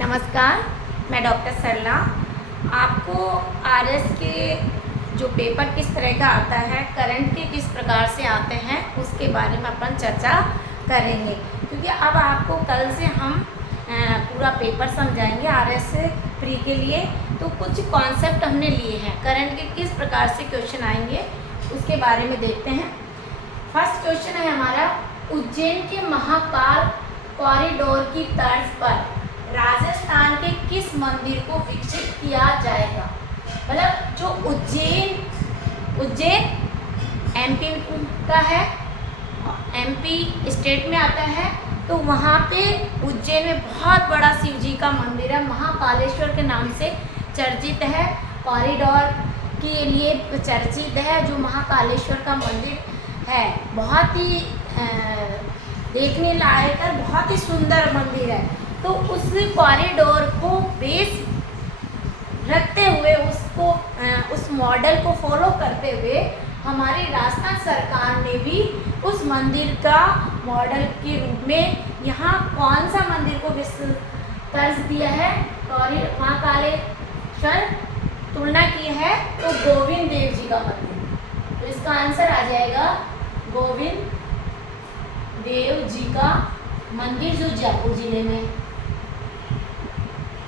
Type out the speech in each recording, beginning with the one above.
नमस्कार, मैं डॉक्टर सरला। आपको आरएस के जो पेपर किस तरह का आता है, करंट के किस प्रकार से आते हैं, उसके बारे में अपन चर्चा करेंगे। क्योंकि अब आपको कल से हम पूरा पेपर समझाएंगे आरएस प्री के लिए। तो कुछ कॉन्सेप्ट हमने लिए हैं, करंट के किस प्रकार से क्वेश्चन आएंगे उसके बारे में देखते हैं। फर्स्ट क्वेश्चन है हमारा, उज्जैन के महाकाल कॉरिडोर की तर्ज पर राजस्थान के किस मंदिर को विकसित किया जाएगा। मतलब जो उज्जैन एमपी का है, एमपी स्टेट में आता है, तो वहाँ पे उज्जैन में बहुत बड़ा शिव जी का मंदिर है, महाकालेश्वर के नाम से चर्चित है, कॉरिडोर के लिए चर्चित है। जो महाकालेश्वर का मंदिर है बहुत ही देखने लायक है, बहुत ही सुंदर मंदिर है। तो उस कॉरिडोर को बेस रखते हुए उस मॉडल को फॉलो करते हुए हमारी राजस्थान सरकार ने भी उस मंदिर का मॉडल के रूप में यहाँ कौन सा मंदिर को तर्ज दिया है, महाकालेश्वर तुलना की है, तो गोविंद देव जी का मंदिर। तो इसका आंसर आ जाएगा गोविंद देव जी का मंदिर, जो जयपुर जिले में।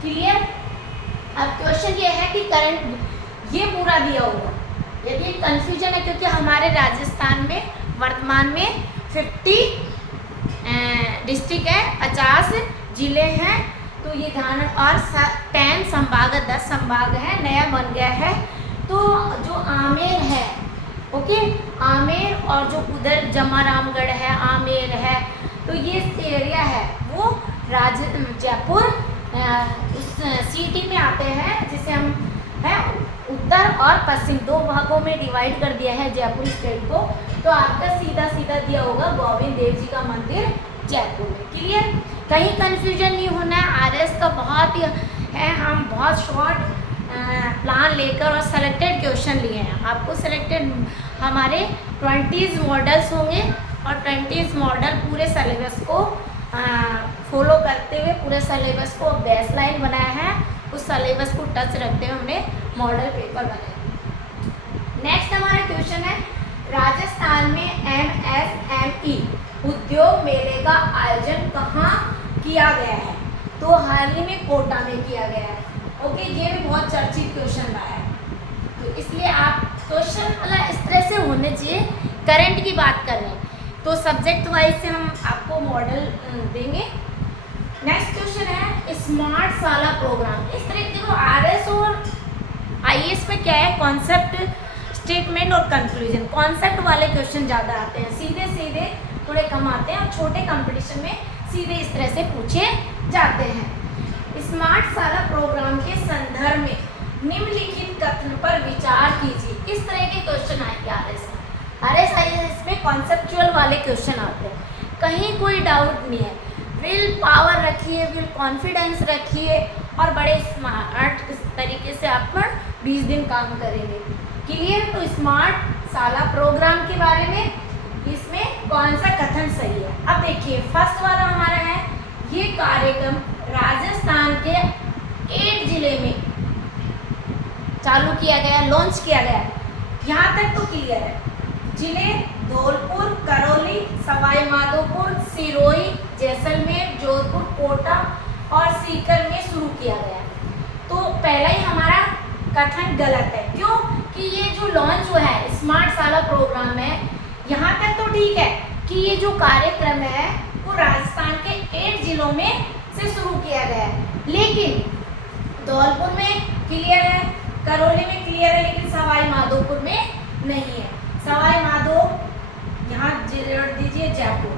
क्लियर। अब क्वेश्चन ये है कि करंट ये पूरा दिया होगा, यदि कंफ्यूजन है क्योंकि हमारे राजस्थान में वर्तमान में 50 डिस्ट्रिक्ट है, 50 जिले हैं, तो ये ध्यान, और 10 संभाग, 10 संभाग है, नया बन गया है। तो जो आमेर है, ओके, आमेर और जो उधर जमारामगढ़ है, आमेर है, तो ये एरिया है वो जयपुर उस सिटी में आते हैं, जिसे हम है उत्तर और पश्चिम दो भागों में डिवाइड कर दिया है जयपुर स्टेट को। तो आपका सीधा सीधा दिया होगा गोविंद देव जी का मंदिर जयपुर में। क्लियर, कहीं कंफ्यूजन नहीं होना है। आरएस का बहुत ही है, हम बहुत शॉर्ट प्लान लेकर और सेलेक्टेड क्वेश्चन लिए हैं। आपको सेलेक्टेड हमारे 20 मॉडल्स होंगे और 20 मॉडल पूरे सिलेबस को फॉलो करते हुए पूरे सिलेबस को बेसलाइन बनाया है, उस सिलेबस को टच रखते हुए हमने मॉडल पेपर बनाया। नेक्स्ट हमारा क्वेश्चन है, राजस्थान में MSME उद्योग मेले का आयोजन कहाँ किया गया है। तो हाल ही में कोटा में किया गया है। ओके, ये भी बहुत चर्चित क्वेश्चन रहा है, तो इसलिए आप क्वेश्चन मतलब इस तरह से होने चाहिए। करंट की बात कर रहे हैं तो सब्जेक्ट वाइज से हम आपको मॉडल देंगे। नेक्स्ट क्वेश्चन है, स्मार्ट साला प्रोग्राम। इस तरह के देखो आरएस और आईएएस में क्या है, कॉन्सेप्ट, स्टेटमेंट और कंक्लूजन। कॉन्सेप्ट वाले क्वेश्चन ज़्यादा आते हैं, सीधे सीधे थोड़े कम आते हैं, और छोटे कंपटीशन में सीधे इस तरह से पूछे जाते हैं। स्मार्ट साला प्रोग्राम के संदर्भ में निम्नलिखित कथन पर विचार कीजिए। इस तरह के क्वेश्चन आएंगे आरएस आईएएस में, कॉन्सेप्चुअल वाले क्वेश्चन आते हैं, कहीं कोई डाउट नहीं है। विल पावर रखिए, विल कॉन्फिडेंस रखिए, और बड़े स्मार्ट तरीके से आप पर 20 दिन काम करेंगे। क्लियर। तो स्मार्ट साला प्रोग्राम के बारे में इसमें कौन सा कथन सही है। अब देखिए फर्स्ट वाला हमारा है, ये कार्यक्रम राजस्थान के 8 जिले में चालू किया गया, लॉन्च किया गया। यहाँ तक तो क्लियर है। जिले धौलपुर, करौली, सवाई माधोपुर, सिरोही, जैसलमेर, जोधपुर, कोटा और सीकर में शुरू किया गया। तो पहला ही हमारा कथन गलत है। क्यों कि ये जो लॉन्च हुआ है स्मार्ट साला प्रोग्राम है, यहाँ तक तो ठीक है कि ये जो कार्यक्रम है वो राजस्थान के 8 जिलों में से शुरू किया गया है, लेकिन धौलपुर में क्लियर है, करौली में क्लियर है, लेकिन सवाई माधोपुर में नहीं है। सवाई माधो यहाँ जोड़ दीजिए जयपुर।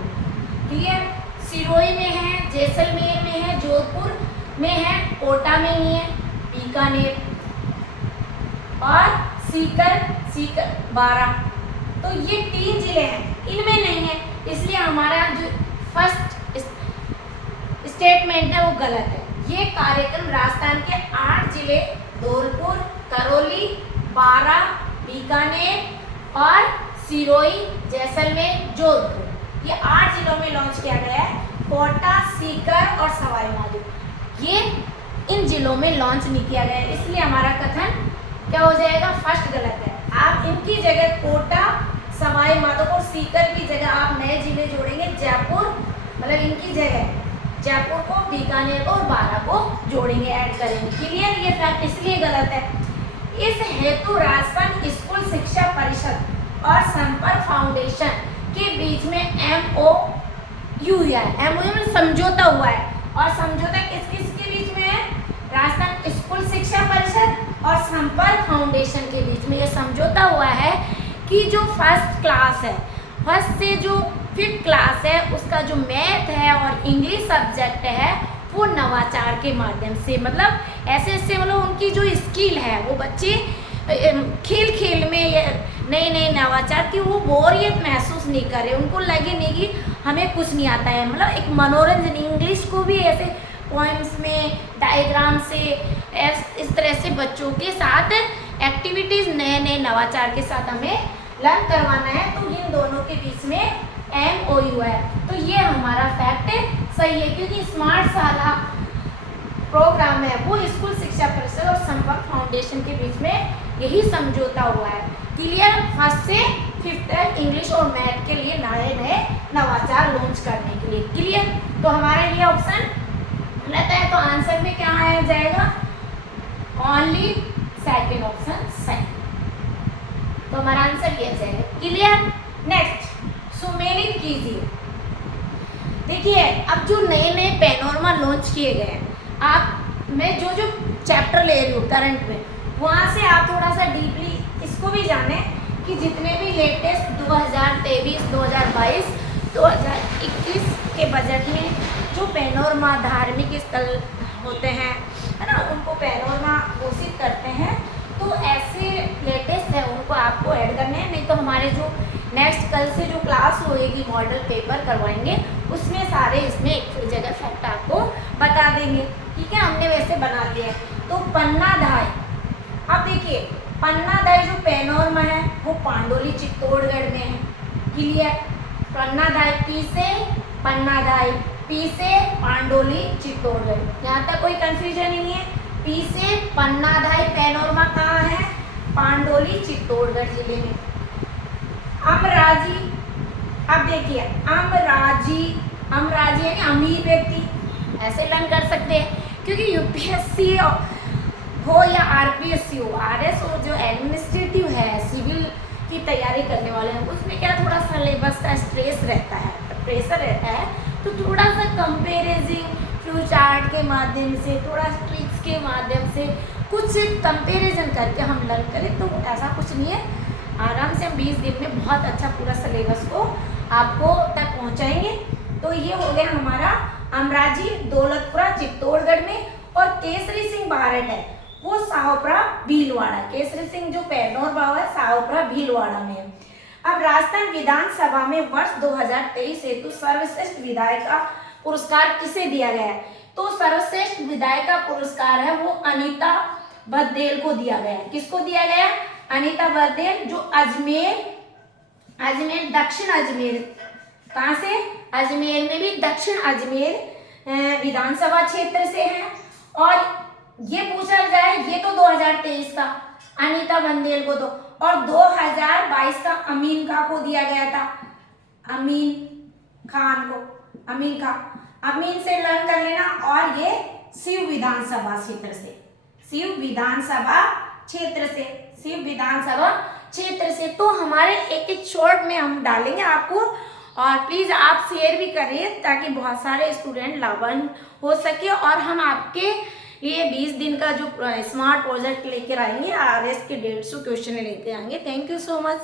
क्लियर। सिरोही में है, जैसलमेर में है, जोधपुर में है, कोटा में नहीं है, बीकानेर और सीकर 12। तो ये 3 जिले हैं, इनमें नहीं है, इसलिए हमारा जो फर्स्ट स्टेटमेंट है वो गलत है। ये कार्यक्रम राजस्थान के 8 जिले धौलपुर, करौली, 12, बीकानेर और सिरोही, जैसलमेर, जोधपुर, ये 8 जिलों में लॉन्च किया गया है। कोटा, सीकर और सवाई माधोपुर, ये इन जिलों में लॉन्च नहीं किया गया है, इसलिए हमारा कथन क्या हो जाएगा, फर्स्ट गलत है। आप इनकी जगह कोटा, सवाई माधोपुर, सीकर की जगह आप नए जिले जोड़ेंगे, जयपुर, मतलब इनकी जगह जयपुर को, बीकानेर को और बारा को जोड़ेंगे, ऐड करेंगे। क्लियर? ये फैक्ट इसलिए गलत है। इस हेतु राजस्थान स्कूल शिक्षा परिषद और संपर्क फाउंडेशन के बीच में MOU है। MOU में समझौता हुआ है, और समझौता किस किस के बीच में है? राजस्थान स्कूल शिक्षा परिषद और संपर्क फाउंडेशन के बीच में ये समझौता हुआ है कि जो फर्स्ट क्लास है, फर्स्ट से जो 5th क्लास है, उसका जो मैथ है और इंग्लिश सब्जेक्ट है वो नवाचार के माध्यम से, मतलब ऐसे ऐसे मतलब उनकी जो स्किल है वो बच्चे खेल खेल में नए नए नवाचार की वो बोरियत महसूस नहीं कर रहे, उनको लगे नहीं कि हमें कुछ नहीं आता है, मतलब एक मनोरंजन, इंग्लिश को भी ऐसे पोएम्स में, डायग्राम से, इस तरह से बच्चों के साथ एक्टिविटीज़ नए नए नवाचार के साथ हमें लर्न करवाना है। तो इन दोनों के बीच में MOU है। तो ये हमारा फैक्ट सही है, क्योंकि स्मार्ट शाला प्रोग्राम है वो स्कूल शिक्षा परिषद और संपर्क फाउंडेशन के बीच में यही समझौता हुआ है। क्लियर? फर्स्ट से 5th तक इंग्लिश और मैथ के लिए नए नए नवाचार लॉन्च करने के लिए। क्लियर? तो हमारा ये ऑप्शन गलत है, तो आंसर में क्या आया जाएगा? ओनली सेकंड ऑप्शन सही। तो हमारा आंसर ये जाएगा। क्लियर? नेक्स्ट, सुमेलित कीजिए। देखिए, अब जो नए नए पैनोरमा लॉन्च किए गए हैं, आप मैं जो जो चैप्टर ले रही हूँ करंट में, वहाँ से आप थोड़ा सा डीपली इसको भी जाने कि जितने भी लेटेस्ट 2023, 2022, 2021 के बजट में जो पैनोरमा धार्मिक स्थल होते हैं, है ना, उनको पैनोरमा घोषित करते हैं, तो ऐसे लेटेस्ट है उनको आपको ऐड करने हैं। नहीं तो हमारे जो नेक्स्ट कल से जो क्लास होएगी, मॉडल पेपर करवाएंगे, उसमें सारे इसमें एक जगह फैक्ट आपको बता देंगे। ठीक है, हमने वैसे बना दिया है। तो पन्नाधाय, अब देखिए पन्नाधाय जो पैनोरमा है वो पांडोली चित्तौड़गढ़ में है। क्लियर? पन्नाधाय पी से पन्नाधाय, पी से पांडोली चित्तौड़गढ़, यहाँ तक कोई कंफ्यूजन ही नहीं है। पी से पन्नाधाय पैनोरमा कहाँ है? पांडोली चित्तौड़गढ़ जिले में। अमराजी, अब देखिए अमराजी, अमराजी यानी अमीर व्यक्ति, ऐसे लर्न कर सकते हैं, क्योंकि UPSC हो या RPSC हो, RS हो, जो एडमिनिस्ट्रेटिव है, सिविल की तैयारी करने वाले हैं, उसमें क्या थोड़ा सिलेबस का स्ट्रेस रहता है, प्रेशर रहता है, तो थोड़ा सा कंपेरिजन फ्लू चार्ट के माध्यम से, थोड़ा ट्रिक्स के माध्यम से कुछ कंपेरिजन करके हम लर्न करें, तो ऐसा कुछ नहीं है। आराम से हम 20 दिन में बहुत अच्छा पूरा सिलेबस को आपको तक पहुंचाएंगे। तो ये हो गया हमारा अमराजी, दौलतपुरा चित्तौड़गढ़ में, और केसरी सिंह बारट है वो शाहपुरा भीलवाड़ा। केसरी सिंह जो पैनोरमा है शाहपुरा भीलवाड़ा में है। अब राजस्थान विधानसभा में वर्ष 2023 हेतु सर्वश्रेष्ठ विधायक का पुरस्कार किसे दिया गया है? तो सर्वश्रेष्ठ विधायक का पुरस्कार है वो अनीता बदेल को दिया गया है। किसको दिया गया? अनीता बदेल, जो अजमेर, दक्षिण अजमेर, कहाँ से? अजमेर में भी दक्षिण अजमेर विधानसभा क्षेत्र से है। और ये पूछा जाए, ये तो 2023 का अनीता बंदेल को, तो और 2022 का अमीन खां को दिया गया था, अमीन खान को, अमीन खां, अमीन से लर्न कर लेना। और ये शिव विधानसभा क्षेत्र से, शिव विधानसभा क्षेत्र से, शिव विधानसभा क्षेत्र से। तो हमारे एक एक शॉर्ट में हम डालेंगे आपको, और प्लीज़ आप शेयर भी करिए ताकि बहुत सारे स्टूडेंट लाभान्वित हो सके। और हम आपके ये 20 दिन का जो स्मार्ट प्रोजेक्ट लेकर आएंगे, RS के 150 क्वेश्चन लेके आएंगे। Thank you so much.